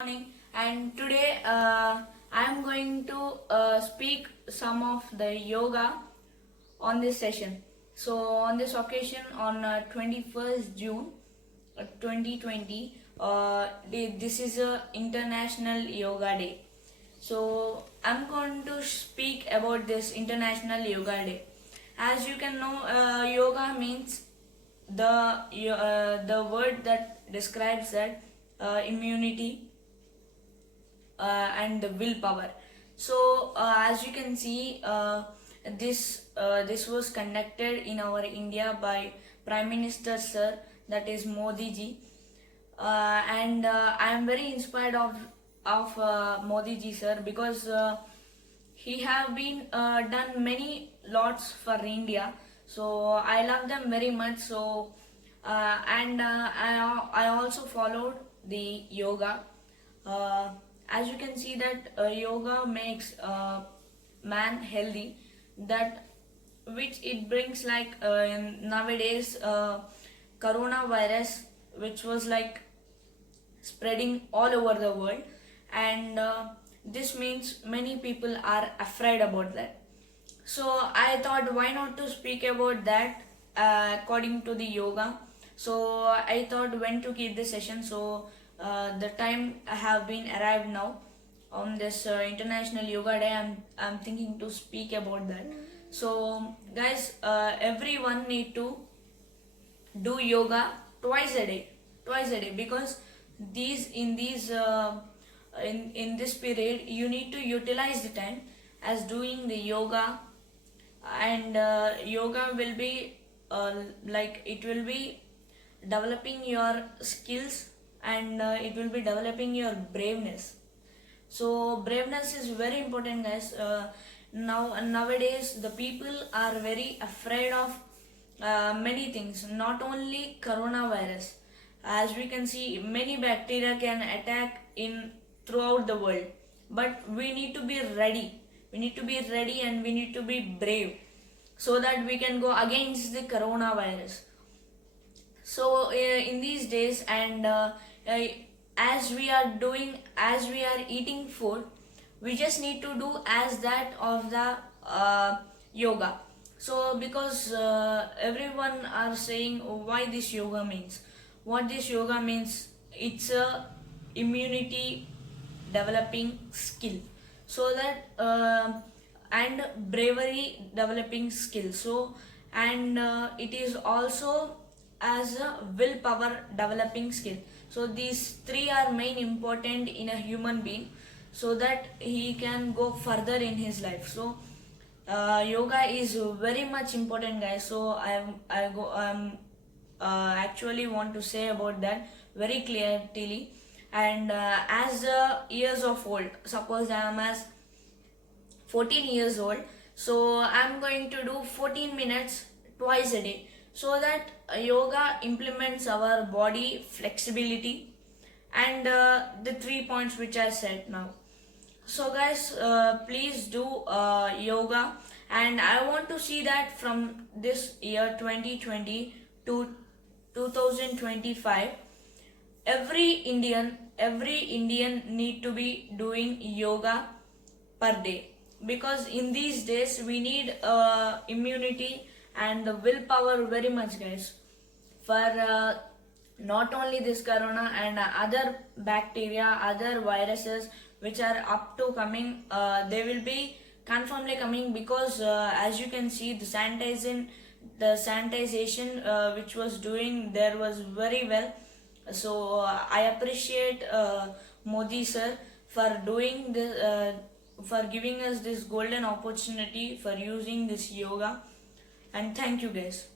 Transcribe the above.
Morning, and today I am going to speak some of the yoga on this session. So on this occasion on 21st June 2020, this is a International Yoga Day. So I'm going to speak about this International Yoga Day. As you can know, yoga means the word that describes that immunity and the willpower. So as you can see, this was conducted in our India by Prime Minister Sir, that is Modi ji, and I am very inspired of Modi ji sir, because he have been done many lots for India. So I love them very much. So and I also followed the yoga. As you can see that yoga makes man healthy, that which it brings, like nowadays coronavirus, which was like spreading all over the world, and this means many people are afraid about that. So I thought, why not to speak about that according to the yoga. So I thought when to keep this session. So the time have been arrived now on this International Yoga Day. I'm thinking to speak about that. So guys, everyone need to do yoga twice a day, because in this period you need to utilize the time as doing the yoga, and yoga will be like it will be developing your skills, and it will be developing your braveness. So braveness is very important, guys. Nowadays the people are very afraid of many things, not only coronavirus. As we can see, many bacteria can attack in throughout the world, but we need to be ready. We need to be ready and we need to be brave, so that we can go against the coronavirus. So in these days, and as we are eating food, we just need to do as that of the yoga. So because everyone are saying, oh, why this yoga means, what this yoga means, it's a immunity developing skill, so that and bravery developing skill. So and it is also as a willpower developing skill. So these three are main important in a human being, so that he can go further in his life. So yoga is very much important, guys. So I'm actually want to say about that very clearly. And as years of old, suppose I am as 14 years old, so I'm going to do 14 minutes twice a day, so that yoga implements our body flexibility and the 3 points which I said now. So guys, please do yoga, and I want to see that from this year 2020 to 2025, every Indian need to be doing yoga per day, because in these days we need immunity and the willpower very much, guys, for not only this corona and other bacteria, other viruses which are up to coming. They will be confirmly coming, because as you can see, the sanitization which was doing there was very well. So I appreciate Modi sir for doing this, for giving us this golden opportunity for using this yoga, and thank you, guys.